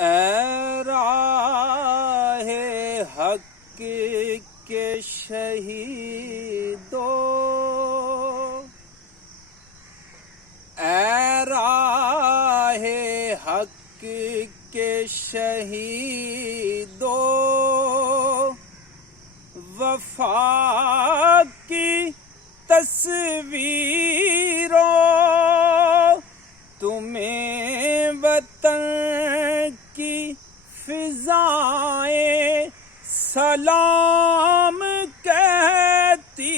اے راہ حق کے شہیدو، اے راہ حق کے شہیدو، وفا کی تصویروں تمہیں وطن کی فضائیں سلام کہتی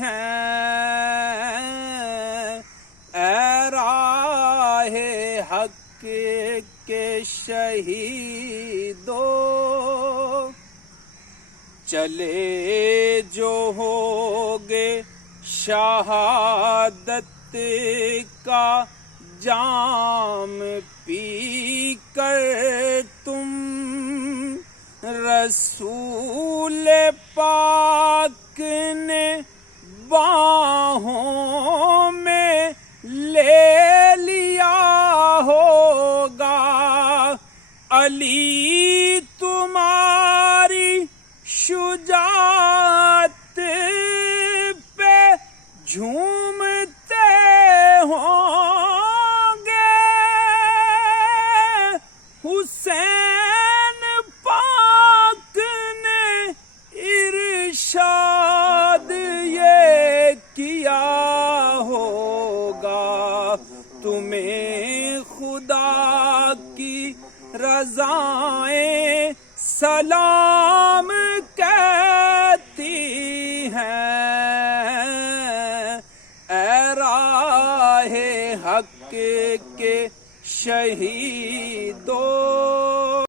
ہیں۔ اے راہ حق کے شہیدو، چلے جو ہوگے شہادت کا جام پی کر تم، رسول پاک نے باہوں میں لے لیا ہوگا، علی تمہاری شجاعت پہ جھومتے ہوں گے، حسین پاک نے ارشاد یہ کیا ہوگا، تمہیں خدا کی رضائیں سلام کہتی ہیں۔ اے راہ حق کے شہیدو،